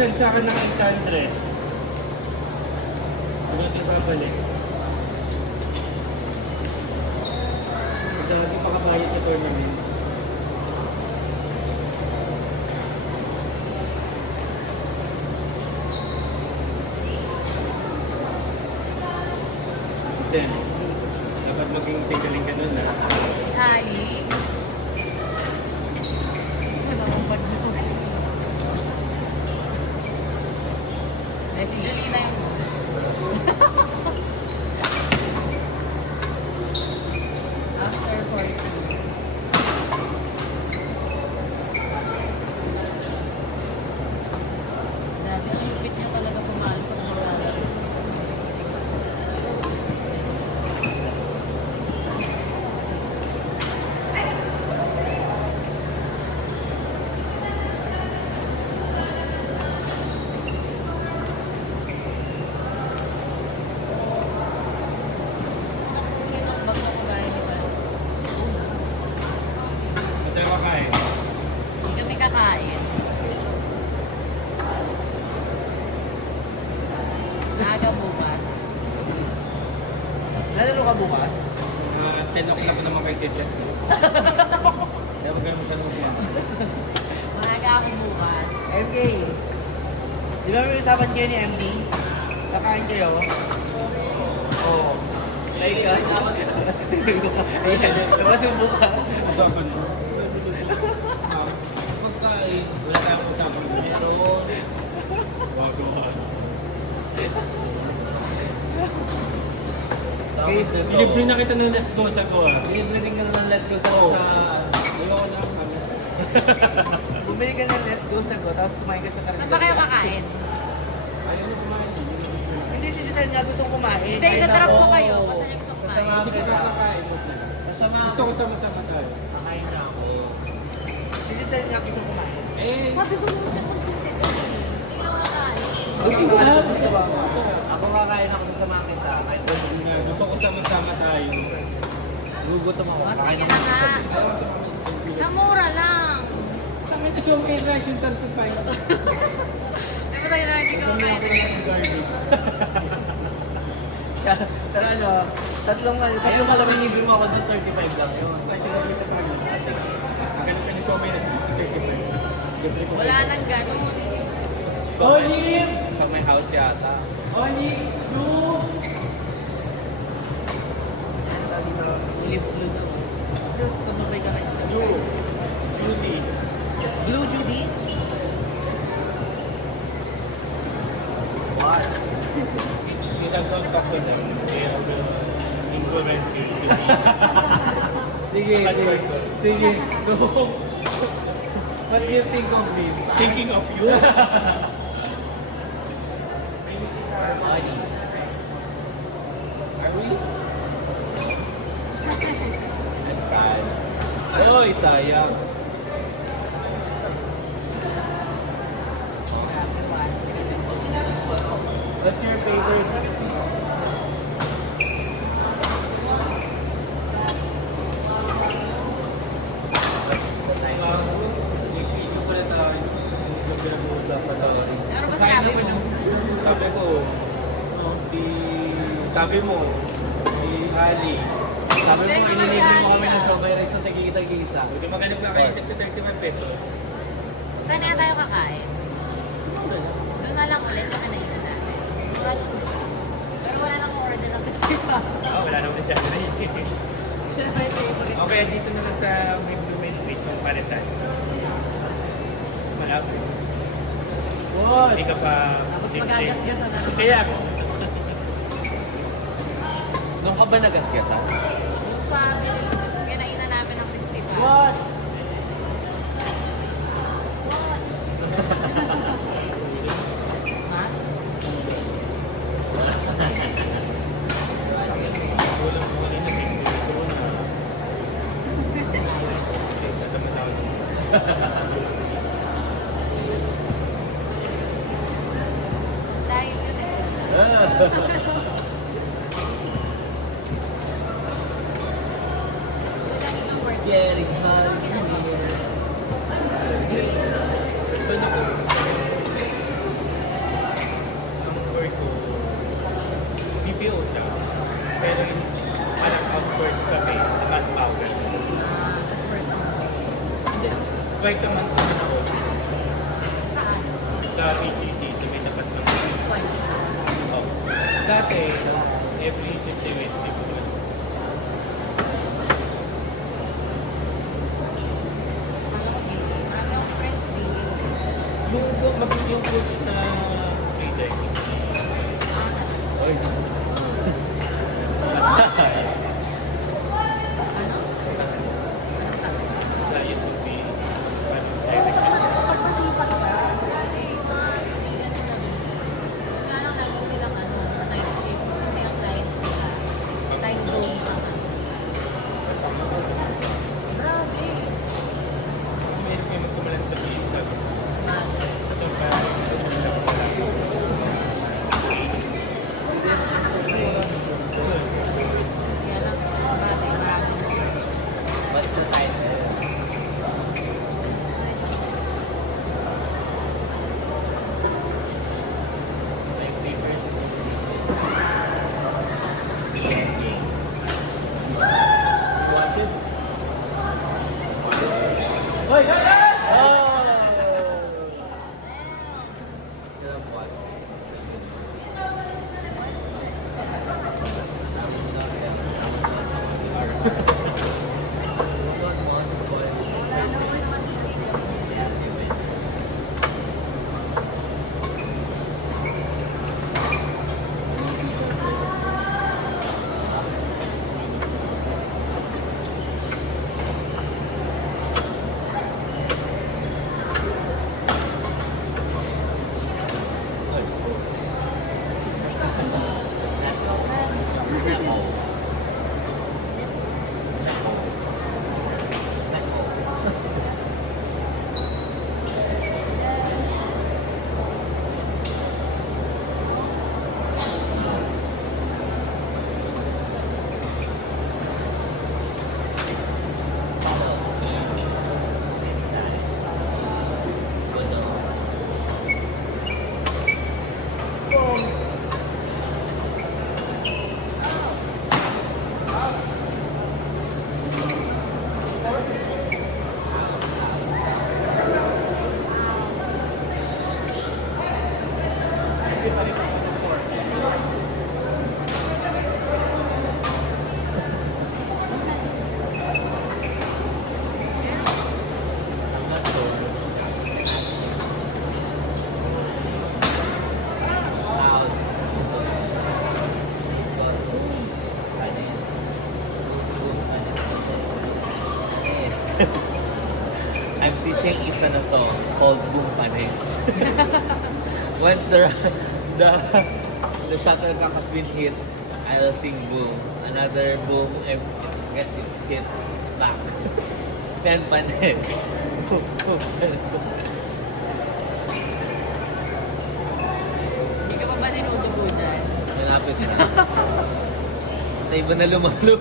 nag-send sa akin ng enchantress. Ano ito babalik? Madami pa kabayad sa tournament. Then, dapat maging tinggaling ka doon na. Hi. Ano ang bag nito? Ay, si Jolina yung... After 40. Dati ang higpit niya talaga pumalo pag naglalaro. Ito yung makain. Hindi kami kakain. Maaga bukas. Lalaro ka bukas? 10 o'clock naman kay Teacher. Kaya magkano mo siya naman. Maaga ako bukas. MK, di ba may usapan kayo ni MD? Kakain kayo? Oo. Like, ayan, nakasubo ka. Usapan mo. Pagkain, wala tayong usapan mo. Meron. Wagawan. Okay, Libre na kita ng let's go sa Goa. Libre din ka naman let's go sa Oo. go. Ayoko na ang kami. Bumili ka ng let's go sa go, tapos kumain ka sa karga. Saan ba kayo kakain? Ayaw mo kumain. Hindi, si Giselle nga gustong kumain. Hindi, Ay, natrap nako. ko kayo. Basta niyo gusto kumain. Hindi ka kakain. Kasama Gusto ko sama-sama tayo. Kakain na ako. Si Giselle nga gustong kumain. Eh, Sabi ko lang siya consulted ko. Hindi ka kakain. Hindi ko alam, hindi ka ba? Ako kakain ako sa mga kita. Kahit doon. gusto ko sama-sama tayo. Gugutom ako. O, sige na nga. Sa mura lang. Kami na siya may rice yung tanto tayo. Di ba tayo na hindi ko kakain? Pero ano, tatlong malamig libre mo ako doon, 35 lang yun. Ganun ka ni Siomay na 35. Wala nang ganun. Olive! Sa may house yata. Olive! Blue! Sabi ko, Olive Blue daw. So, sumabay ka kayo sa Blue! Judy! Blue Judy? What? You can don't talk with them. They will influence you. Sige, Bad sige. person. Sige, go. What do you think of me? Thinking of you. Money. Are we? And sad. Oy, sayang. What's your favorite? Nag-video pala tayo. Pinag-uusapan tayo. Ano ba sinabi mo? Sabi ko, sabi mo, si Ali, Sabi mo, Hindi naman si inilibre mo Ali, kami ng ah. strawberry rice na tigigita-gisa. pwede maganap na kayo ng 35 pesos. Saan nga tayo kakain? Doon na lang ulit yung kanainan natin. Mura lang. Pero wala nang order ng bisita. Wala naman siya. Siya na yung favorite. Okay, dito na lang sa may blue wait yung parisan. Malapit. What? Hindi ka pa Tapos simple. magagasgasan na naman. Kaya ako. Doon ka ba nagasgasan? Yung sa kinainan namin ng festival. What? Ha? Kulang ko kanina. Dito ko na. Dahil yun eh. Getting high. Twice a month naman ako. Saan? Sa BGC, sa may tapat lang. Twice. Oh. Dati, every Tuesday, Wednesday ko lang. Alam ko, baby. Marami akong friends, baby. Yung coach na free diving. Oy. Ano? Sa YouTube, direct. Pagpasipat ka. Hindi yan sila. Kaya lang lagi silang ano, night shift. Kasi ang clients nila, time zone pa. Grabe. Meron kayo magsumalan sa PSW. Man. Ito pa. Kaya lang, marami. What's the title? My favorite. Watch it. Hoy! Oh! I'm teaching Ethan a song called Boom Panis. Once the shuttlecock has been hit, I'll sing boom. Another boom and it's hit back. Then panis. Boom, boom, panis. Hindi ka pa ba ninudugo dyan? Malapit na. Sa iba na lumalo.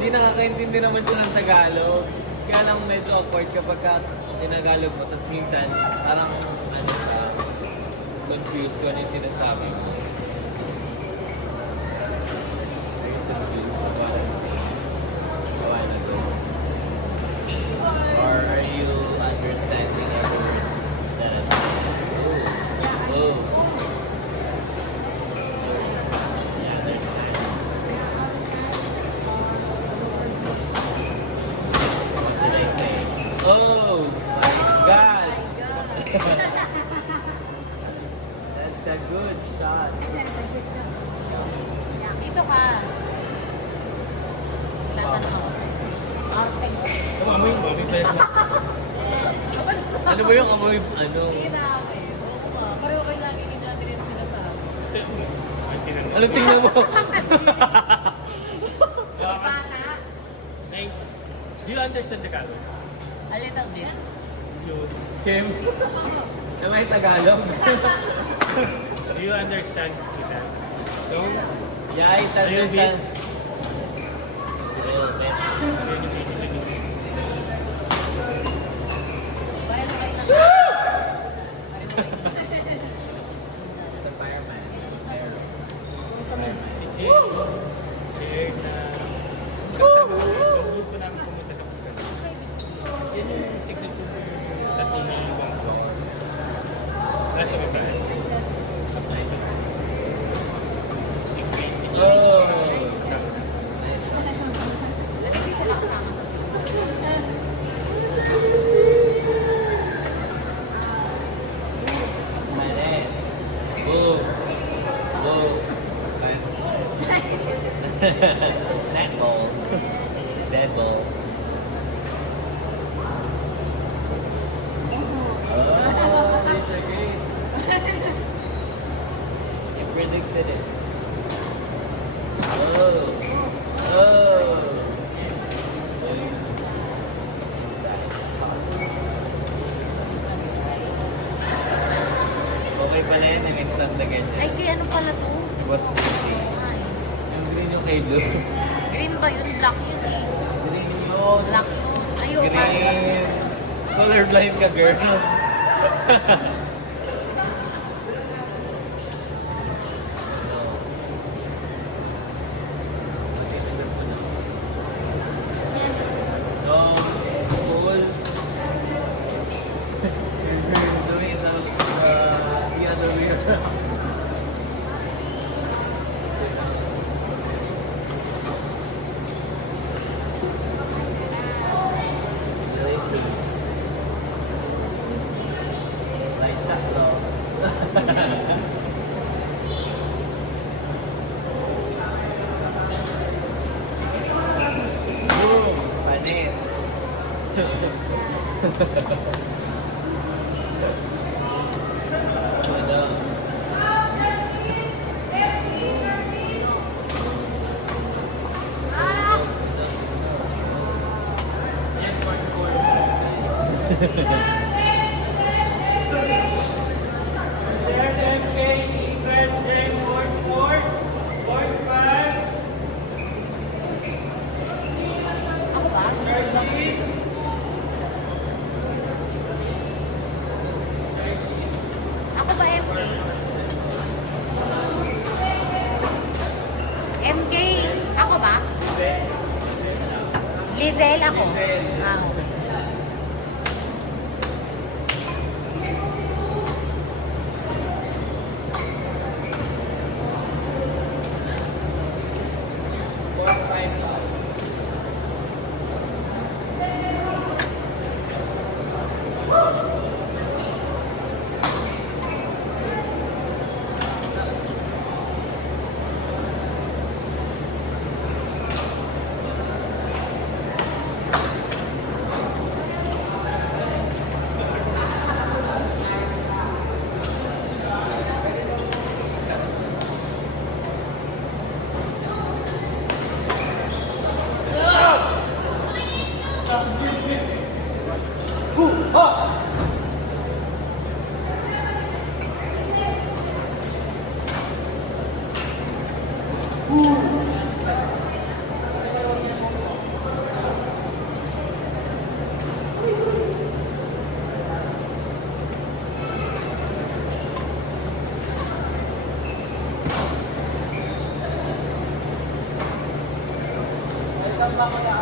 Hindi nakakaintindi naman siya ng Tagalog. Kaya lang medyo awkward kapag tinagalog mo. Tapos minsan, parang ano ka, confused kung ano yung sinasabi mo. Are you confused about what I'm saying a while ago? Or are you understanding every word that I'm saying? Oh. Yeah, there's that. What did I say? Oh my God! That's a good shot. Dito ka. Tatanong ako. Arte. Amoy mo, may pwede na. Ano ba yung amoy, ano? Pareho kayo lagi ni natin yung sinasabi. Ano tingnan mo? Bata. Do you understand Tagalog? A little bit. You, Kim, Na may Tagalog? do you understand kita? No? Yeah, I understand. Real, man. Ayun yung video. Pareho kayo lang. It's a fireman. Si Jay na... Sabi ko, yung group ko namin pumunta Ano ba tayo? Oh! Hindi sila kasama sa Mali. Boom. Boom. Net ball. Dead ball. Oh, it's okay. You predicted it. Oh. Oh. Okay pala yan, in-start na ganyan. Ay, kaya ano pala to? Boss Lucy. Ay. Yung green yung kay Blue. Green ba yun? Black yun eh. Green yun. Black yun. Ayun, Green. Colorblind ka, girl. No, cool. You're doing the other way around. Like that, though. Boom! Panis. Ano? Ako ba? Ako ba MK? MK? Ako ba? Lizelle ako. Ah. Welcome back,